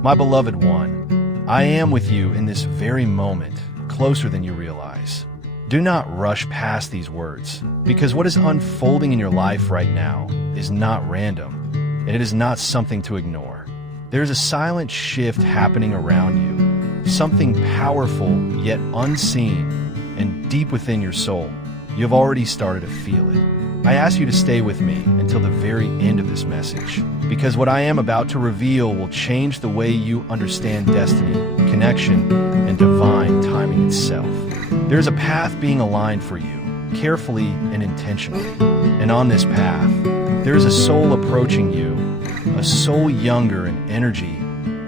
My beloved one, I am with you in this very moment, closer than you realize. Do not rush past these words, because what is unfolding in your life right now is not random, and it is not something to ignore. There is a silent shift happening around you, something powerful yet unseen and deep within your soul. You have already started to feel it. I ask you to stay with me until the very end of this message, because what I am about to reveal will change the way you understand destiny, connection, and divine timing itself. There is a path being aligned for you, carefully and intentionally. And on this path, there is a soul approaching you, a soul younger in energy,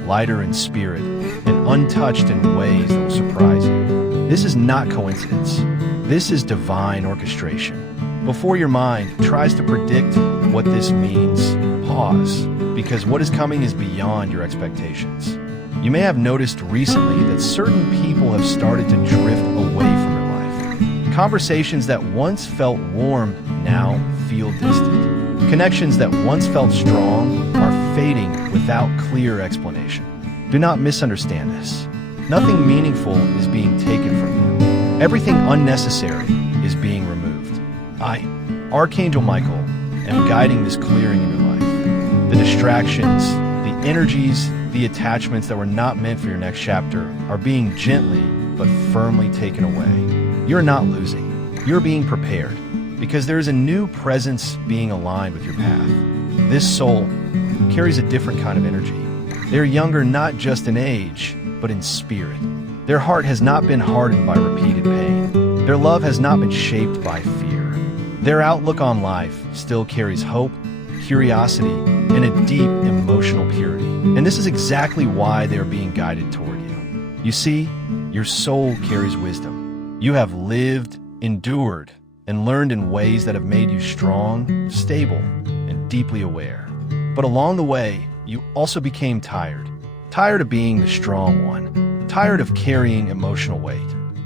lighter in spirit, and untouched in ways that will surprise you. This is not coincidence. This is divine orchestration. Before your mind tries to predict what this means, pause, because what is coming is beyond your expectations. You may have noticed recently that certain people have started to drift away from your life. Conversations that once felt warm now feel distant. Connections that once felt strong are fading without clear explanation. Do not misunderstand this. Nothing meaningful is being taken from you. Everything unnecessary is being removed. I, Archangel Michael, am guiding this clearing in your life. The distractions, the energies, the attachments that were not meant for your next chapter are being gently but firmly taken away. You're not losing. You're being prepared, because there is a new presence being aligned with your path. This soul carries a different kind of energy. They're younger not just in age, but in spirit. Their heart has not been hardened by repeated pain. Their love has not been shaped by fear. Their outlook on life still carries hope, curiosity, and a deep emotional purity. And this is exactly why they are being guided toward you. You see, your soul carries wisdom. You have lived, endured, and learned in ways that have made you strong, stable, and deeply aware. But along the way, you also became tired. Tired of being the strong one. Tired of carrying emotional weight.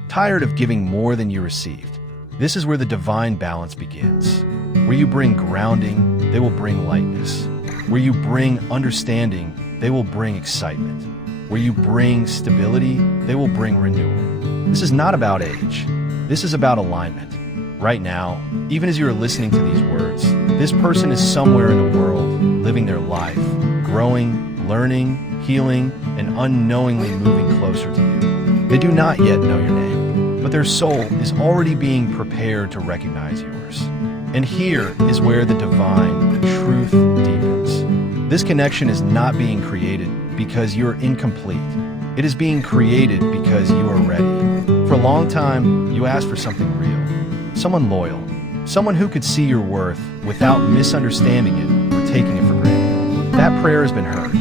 Tired of giving more than you received. This is where the divine balance begins. Where you bring grounding, they will bring lightness. Where you bring understanding, they will bring excitement. Where you bring stability, they will bring renewal. This is not about age. This is about alignment. Right now, even as you are listening to these words, this person is somewhere in the world, living their life, growing, learning, healing, and unknowingly moving closer to you. They do not yet know your name, but their soul is already being prepared to recognize yours. And here is where the divine, the truth deepens. This connection is not being created because you're incomplete. It is being created because you are ready. For a long time, you asked for something real, someone loyal, someone who could see your worth without misunderstanding it or taking it for granted. That prayer has been heard.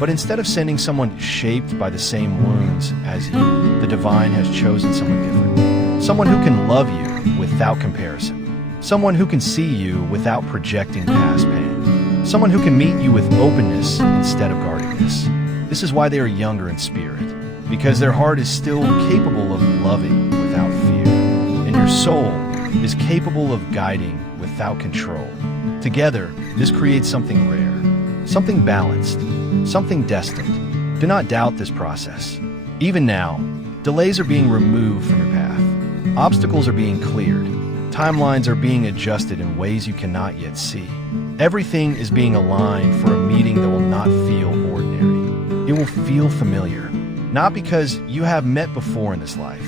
But instead of sending someone shaped by the same wounds as you, the divine has chosen someone different. Someone who can love you without comparison. Someone who can see you without projecting past pain. Someone who can meet you with openness instead of guardedness. This is why they are younger in spirit, because their heart is still capable of loving without fear, and your soul is capable of guiding without control. Together, this creates something rare, something balanced, something destined. Do not doubt this process. Even now, delays are being removed from your path. Obstacles are being cleared. Timelines are being adjusted in ways you cannot yet see. Everything is being aligned for a meeting that will not feel ordinary. It will feel familiar, not because you have met before in this life,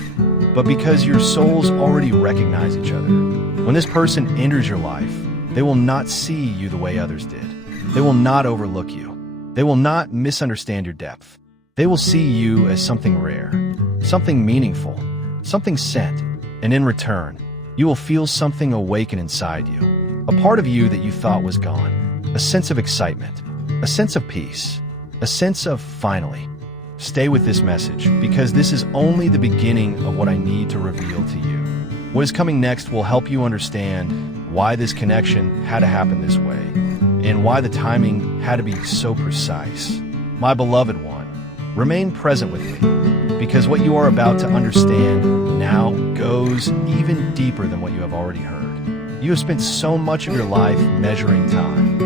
but because your souls already recognize each other. When this person enters your life, they will not see you the way others did. They will not overlook you. They will not misunderstand your depth. They will see you as something rare, something meaningful, something sent, and in return, you will feel something awaken inside you, a part of you that you thought was gone, a sense of excitement, a sense of peace, a sense of finally. Stay with this message, because this is only the beginning of what I need to reveal to you. What is coming next will help you understand why this connection had to happen this way, and why the timing had to be so precise. My beloved one, remain present with me, because what you are about to understand now goes even deeper than what you have already heard. You have spent so much of your life measuring time,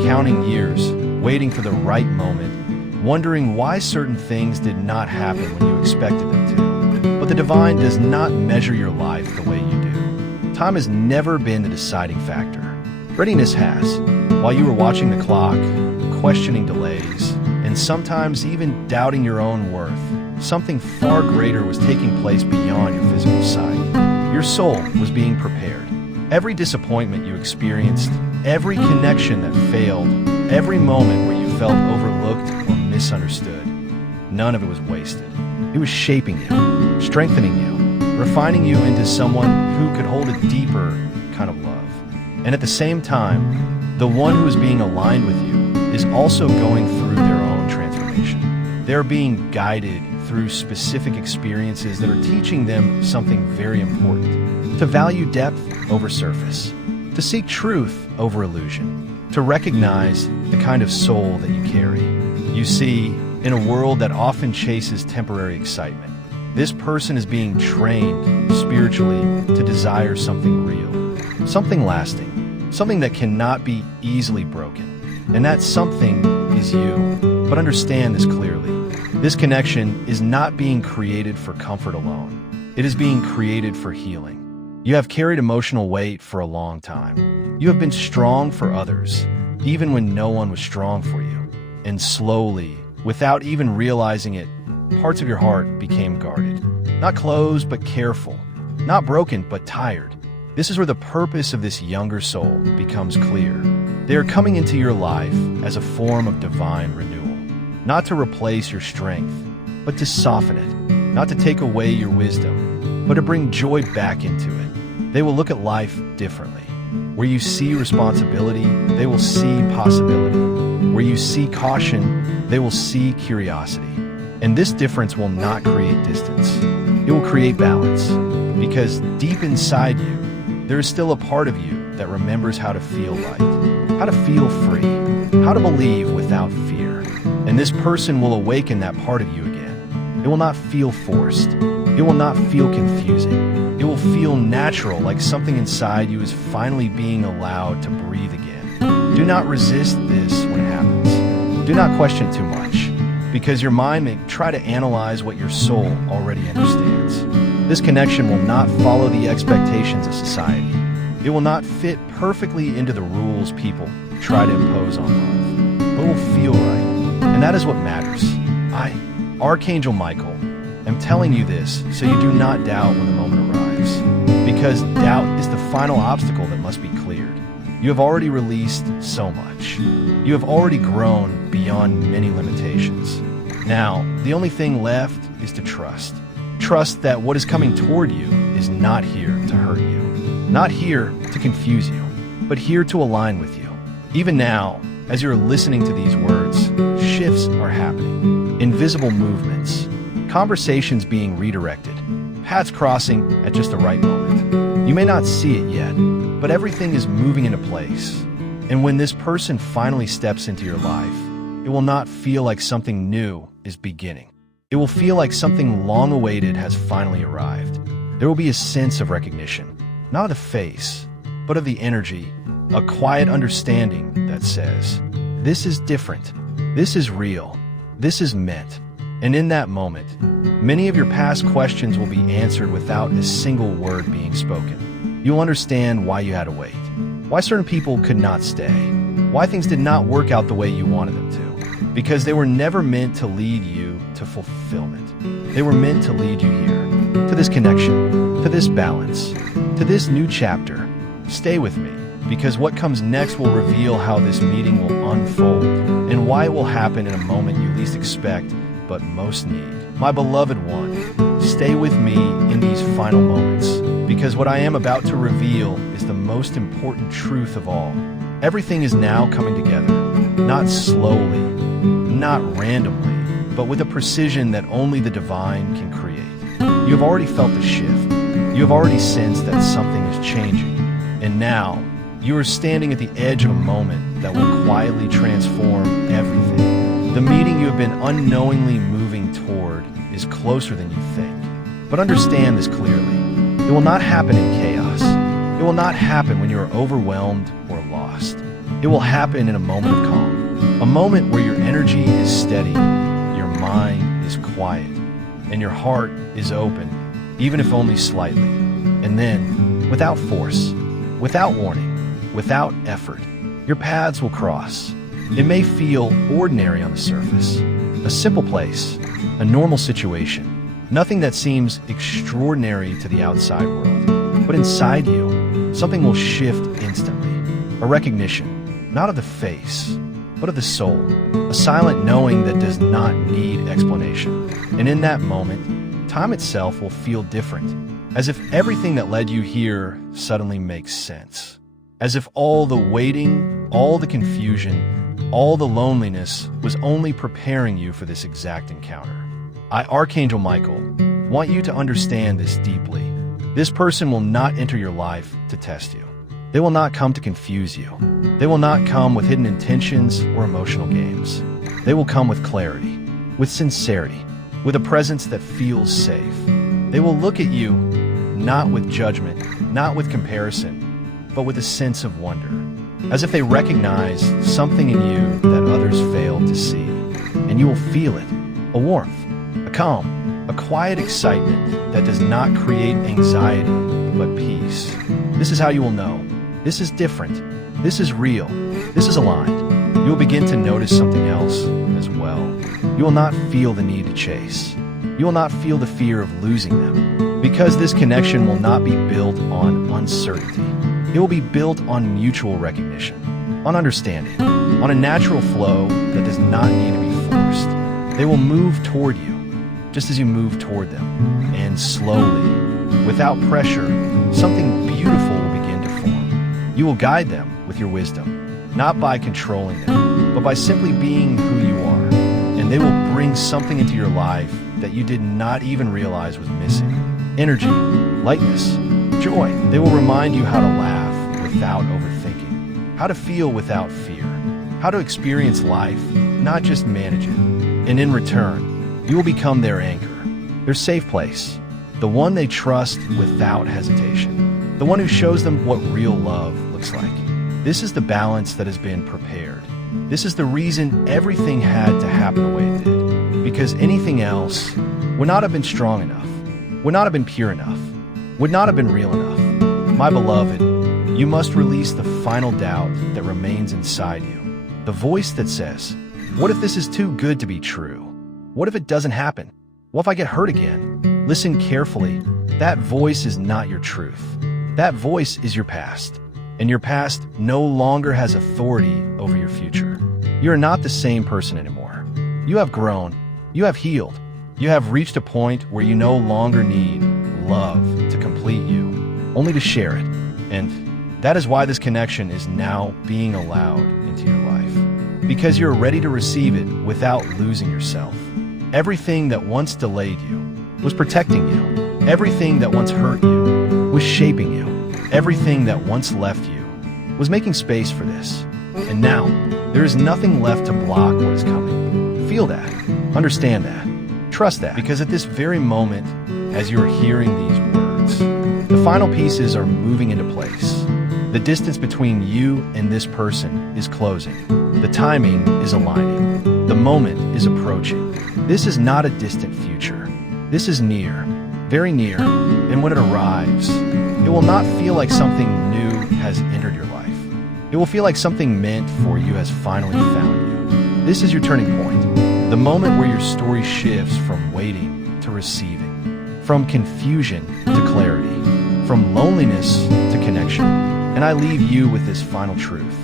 counting years, waiting for the right moment, wondering why certain things did not happen when you expected them to. But the divine does not measure your life the way you do. Time has never been the deciding factor. Readiness has. While you were watching the clock, questioning delays, and sometimes even doubting your own worth, something far greater was taking place beyond your physical sight. Your soul was being prepared. Every disappointment you experienced, every connection that failed, every moment where you felt overlooked or misunderstood, none of it was wasted. It was shaping you, strengthening you, refining you into someone who could hold a deeper kind of love. And at the same time, the one who is being aligned with you is also going through their own transformation. They're being guided through specific experiences that are teaching them something very important: to value depth over surface, to seek truth over illusion, to recognize the kind of soul that you carry. You see, in a world that often chases temporary excitement, this person is being trained spiritually to desire something real, something lasting, something that cannot be easily broken. And that something is you. But understand this clearly. This connection is not being created for comfort alone. It is being created for healing. You have carried emotional weight for a long time. You have been strong for others, even when no one was strong for you. And slowly, without even realizing it, parts of your heart became guarded. Not closed, but careful. Not broken, but tired. This is where the purpose of this younger soul becomes clear. They are coming into your life as a form of divine renewal. Not to replace your strength, but to soften it. Not to take away your wisdom, but to bring joy back into it. They will look at life differently. Where you see responsibility, they will see possibility. Where you see caution, they will see curiosity. And this difference will not create distance. It will create balance. Because deep inside you, there is still a part of you that remembers how to feel light, how to feel free, how to believe without fear. And this person will awaken that part of you again. It will not feel forced. It will not feel confusing. It will feel natural, like something inside you is finally being allowed to breathe again. Do not resist this when it happens. Do not question too much, because your mind may try to analyze what your soul already understands. This connection will not follow the expectations of society. It will not fit perfectly into the rules people try to impose on love, but it will feel right. And that is what matters. I, Archangel Michael, am telling you this so you do not doubt when the moment arrives. Because doubt is the final obstacle that must be cleared. You have already released so much. You have already grown beyond many limitations. Now, the only thing left is to trust. Trust that what is coming toward you is not here to hurt you, not here to confuse you, but here to align with you. Even now, as you're listening to these words, shifts are happening, invisible movements, conversations being redirected, paths crossing at just the right moment. You may not see it yet, but everything is moving into place. And when this person finally steps into your life, it will not feel like something new is beginning. It will feel like something long awaited has finally arrived. There will be a sense of recognition, not of the face, but of the energy, a quiet understanding that says, this is different, this is real, this is meant. And in that moment, many of your past questions will be answered without a single word being spoken. You'll understand why you had to wait, why certain people could not stay, why things did not work out the way you wanted them to, because they were never meant to lead you to fulfillment. They were meant to lead you here, to this connection, to this balance, to this new chapter. Stay with me, because what comes next will reveal how this meeting will unfold and why it will happen in a moment you least expect but most need. My beloved one, stay with me in these final moments, because what I am about to reveal is the most important truth of all. Everything is now coming together, not slowly, not randomly, but with a precision that only the divine can create. You have already felt the shift. You have already sensed that something is changing. And now, you are standing at the edge of a moment that will quietly transform everything. The meeting you have been unknowingly moving toward is closer than you think. But understand this clearly. It will not happen in chaos. It will not happen when you are overwhelmed or lost. It will happen in a moment of calm. A moment where your energy is steady, your mind is quiet, and your heart is open, even if only slightly. And then, without force, without warning, without effort, your paths will cross. It may feel ordinary on the surface, a simple place, a normal situation, nothing that seems extraordinary to the outside world. But inside you, something will shift instantly. A recognition, not of the face, but of the soul. A silent knowing that does not need explanation. And in that moment, time itself will feel different, as if everything that led you here suddenly makes sense. As if all the waiting, all the confusion, all the loneliness was only preparing you for this exact encounter. I, Archangel Michael, want you to understand this deeply. This person will not enter your life to test you. They will not come to confuse you. They will not come with hidden intentions or emotional games. They will come with clarity, with sincerity, with a presence that feels safe. They will look at you not with judgment, not with comparison, but with a sense of wonder, as if they recognize something in you that others failed to see. And you will feel it, a warmth, a calm, a quiet excitement that does not create anxiety, but peace. This is how you will know. This is different. This is real. This is aligned. You will begin to notice something else as well. You will not feel the need to chase. You will not feel the fear of losing them, because this connection will not be built on uncertainty. It will be built on mutual recognition, on understanding, on a natural flow that does not need to be forced. They will move toward you, just as you move toward them, and slowly, without pressure, something beautiful will begin to form. You will guide them with your wisdom, not by controlling them, but by simply being who you are, and they will bring something into your life that you did not even realize was missing. Energy, lightness, joy. They will remind you how to laugh without overthinking, how to feel without fear, how to experience life, not just manage it. And in return, you will become their anchor, their safe place, the one they trust without hesitation, the one who shows them what real love looks like. This is the balance that has been prepared. This is the reason everything had to happen the way it did, because anything else would not have been strong enough, would not have been pure enough, would not have been real enough. My beloved, you must release the final doubt that remains inside you. The voice that says, what if this is too good to be true? What if it doesn't happen? What if I get hurt again? Listen carefully. That voice is not your truth. That voice is your past. And your past no longer has authority over your future. You are not the same person anymore. You have grown. You have healed. You have reached a point where you no longer need love to complete you, only to share it. And that is why this connection is now being allowed into your life, because you're ready to receive it without losing yourself. Everything that once delayed you was protecting you. Everything that once hurt you was shaping you. Everything that once left you was making space for this. And now, there is nothing left to block what is coming. Feel that. Understand that. Trust that. Because at this very moment, as you are hearing these words, the final pieces are moving into place. The distance between you and this person is closing. The timing is aligning. The moment is approaching. This is not a distant future. This is near, very near, and when it arrives, it will not feel like something new has entered your life. It will feel like something meant for you has finally found you. This is your turning point, the moment where your story shifts from waiting to receiving, from confusion to clarity, from loneliness to connection. And I leave you with this final truth.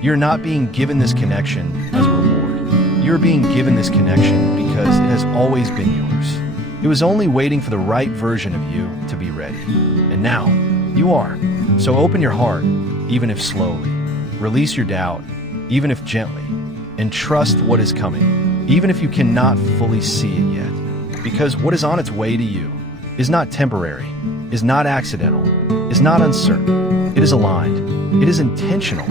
You're not being given this connection as a reward. You're being given this connection because it has always been yours. It was only waiting for the right version of you to be ready. And now, you are. So open your heart, even if slowly. Release your doubt, even if gently. And trust what is coming, even if you cannot fully see it yet. Because what is on its way to you is not temporary, is not accidental, is not uncertain. It is aligned. It is intentional.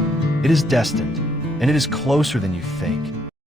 It is destined. And it is closer than you think.